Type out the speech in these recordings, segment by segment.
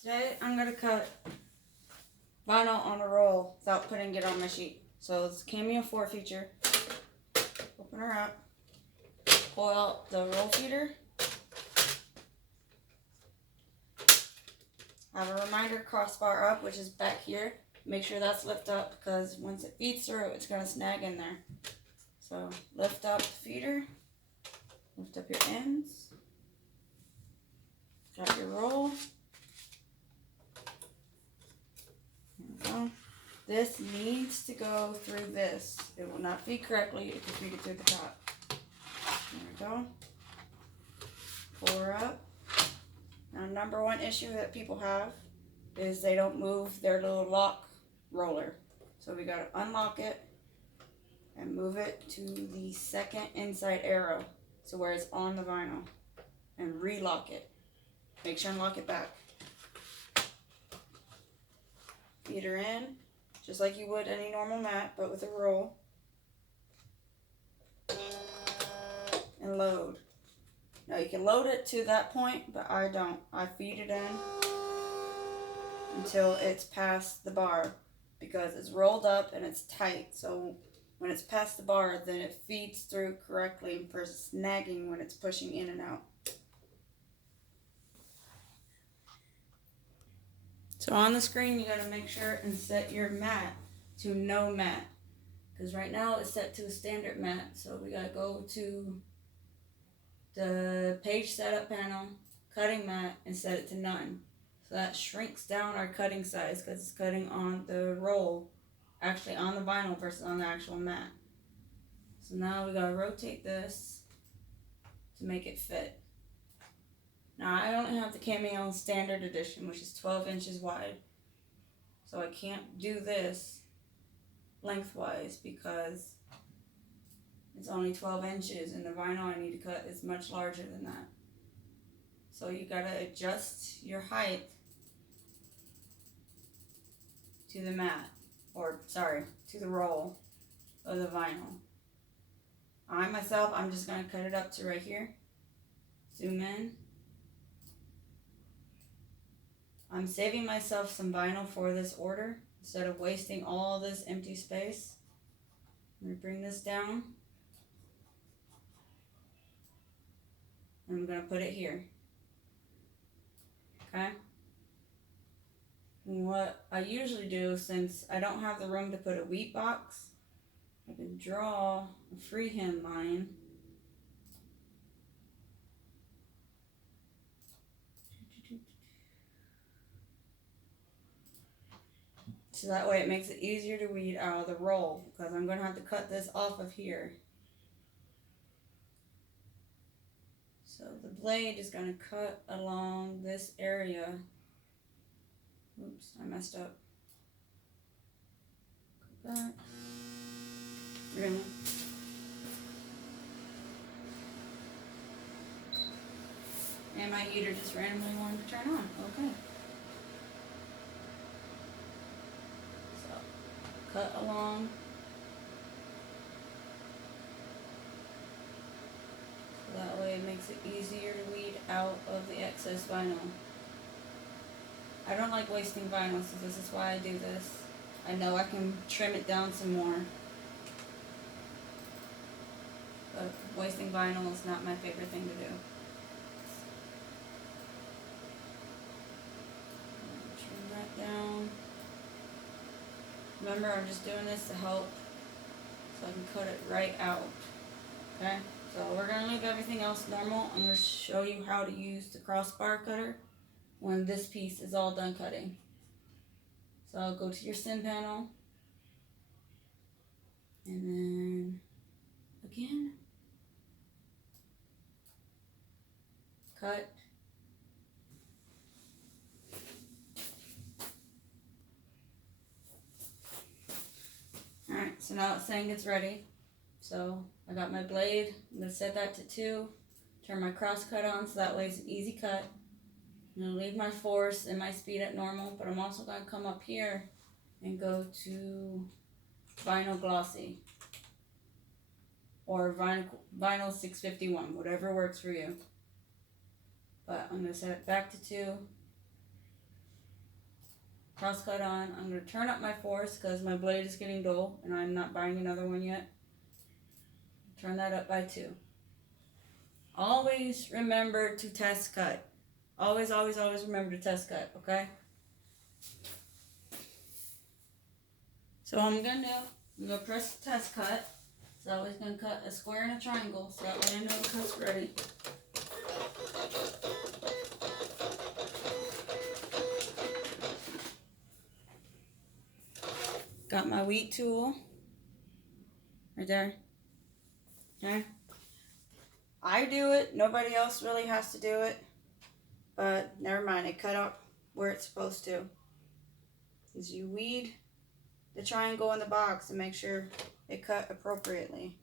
Today I'm going to cut vinyl on a roll without putting it on my sheet. So it's Cameo 4 feature. Open her up. Pull out the roll feeder. I have a reminder crossbar up, which is back here. Make sure that's lifted up because once it feeds through, it's going to snag in there. So lift up the feeder. Lift up your ends. Got your roll. This needs to go through this. It will not feed correctly if you feed it through the top. There we go. Pull her up. Now, number one issue that people have is they don't move their little lock roller. So we got to unlock it and move it to the second inside arrow. So where it's on the vinyl. And relock it. Make sure and lock it back. Feed her in, just like you would any normal mat, but with a roll. And load. Now you can load it to that point, but I don't. I feed it in until it's past the bar because it's rolled up and it's tight. So when it's past the bar, then it feeds through correctly for snagging when it's pushing in and out. So on the screen, you got to make sure and set your mat to no mat. Because right now it's set to a standard mat. So we got to go to the page setup panel, cutting mat, and set it to none. So that shrinks down our cutting size because it's cutting on the roll, actually on the vinyl versus on the actual mat. So now we got to rotate this to make it fit. Now, I only have the Cameo Standard Edition, which is 12 inches wide. So I can't do this lengthwise because it's only 12 inches and the vinyl I need to cut is much larger than that. So you gotta adjust your height to the mat, to the roll of the vinyl. I'm just gonna cut it up to right here. Zoom in. I'm saving myself some vinyl for this order instead of wasting all this empty space. I'm going to bring this down. And I'm going to put it here. Okay? And what I usually do, since I don't have the room to put a wheat box, I can draw a freehand line. So that way it makes it easier to weed out of the roll because I'm going to have to cut this off of here. So the blade is going to cut along this area. Oops, I messed up. Go back. Really? And my heater just randomly wanted to turn on. Okay. Cut along. So that way it makes it easier to weed out of the excess vinyl. I don't like wasting vinyl, so this is why I do this. I know I can trim it down some more. But wasting vinyl is not my favorite thing to do. Trim that down. Remember, I'm just doing this to help so I can cut it right out. Okay? So we're going to leave everything else normal. I'm going to show you how to use the crossbar cutter when this piece is all done cutting. So I'll go to your sin panel. And then, again, cut. Alright, so now it's saying it's ready. So I got my blade. I'm going to set that to 2. Turn my cross cut on so that way it's an easy cut. I'm going to leave my force and my speed at normal, but I'm also going to come up here and go to vinyl glossy or vinyl 651, whatever works for you. But I'm going to set it back to 2. cross cut on. I'm going to turn up my force because my blade is getting dull and I'm not buying another one yet. Turn that up by 2. Always remember to test cut. Always, always, always remember to test cut, okay? So what I'm going to do, I'm going to press test cut. So I was going to cut a square and a triangle so that way I know the cut's ready. Got my wheat tool right there. Okay. I do it. Nobody else really has to do it. But never mind. It cut out where it's supposed to. Is you weed the triangle in the box and make sure it cut appropriately.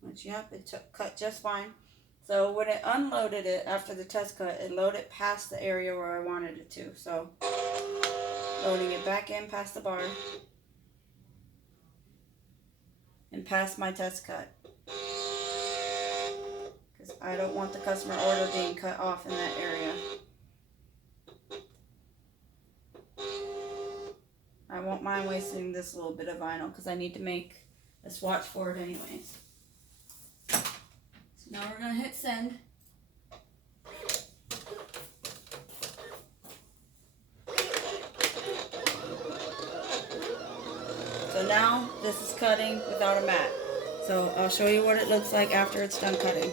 Which, yep, it cut just fine. So when it unloaded it after the test cut, it loaded past the area where I wanted it to. So loading it back in past the bar and past my test cut. Because I don't want the customer order being cut off in that area. I won't mind wasting this little bit of vinyl because I need to make a swatch for it anyways. So now we're going to hit send. So now this is cutting without a mat. So I'll show you what it looks like after it's done cutting.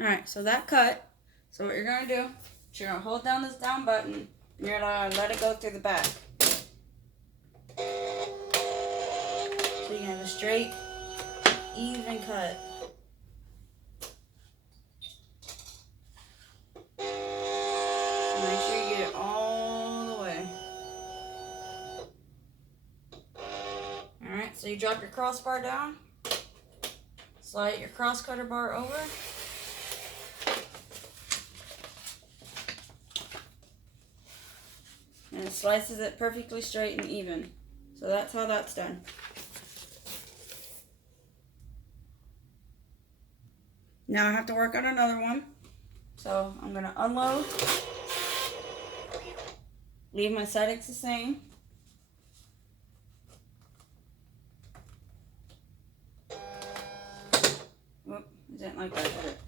Alright, so that cut. So what you're going to do is you're going to hold down this down button and you're going to let it go through the back. So you can have a straight, even cut. Make sure you get it all the way. Alright, so you drop your crossbar down, slide your cross cutter bar over, and it slices it perfectly straight and even. So that's how that's done. Now I have to work on another one. So I'm going to unload, leave my settings the same. Whoop, I didn't like that, did it?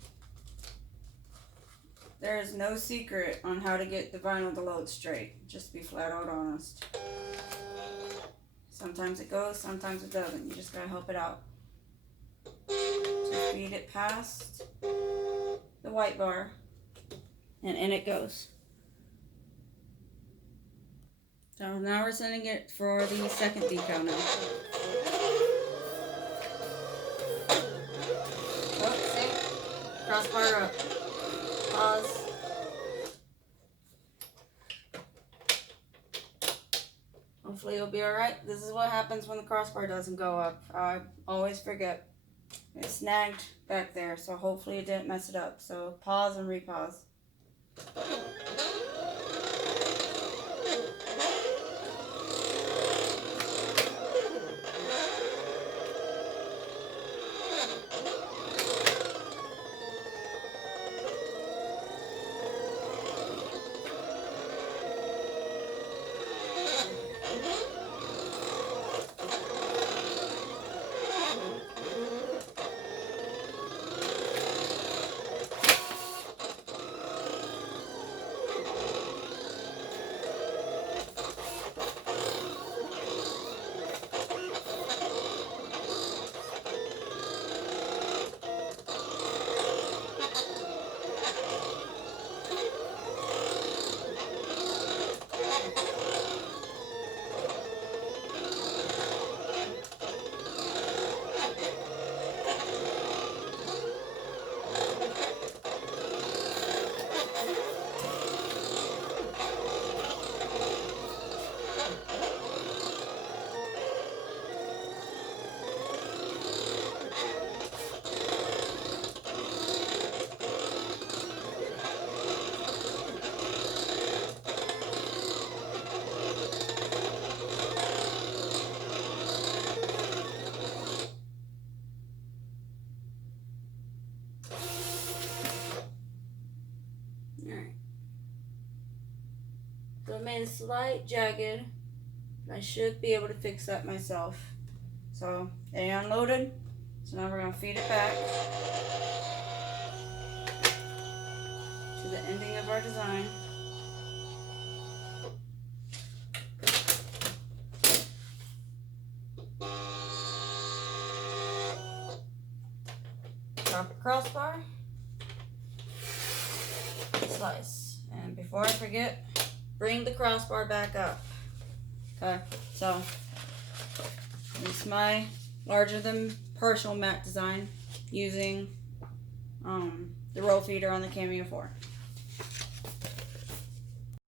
There is no secret on how to get the vinyl to load straight. Just be flat out honest. Sometimes it goes, sometimes it doesn't. You just gotta help it out. So feed it past the white bar, and in it goes. So now we're sending it for the second decal now. Oh, see? Crossbar up. Pause. Hopefully it'll be alright. This is what happens when the crossbar doesn't go up. I always forget. It snagged back there, so hopefully it didn't mess it up. So pause and repause. So it made a slight jagged. I should be able to fix that myself. So they unloaded. So now we're going to feed it back to the ending of our design. Drop a crossbar. Slice. And before I forget, bring the crossbar back up. Okay, so it's my larger than partial mat design using the roll feeder on the Cameo 4.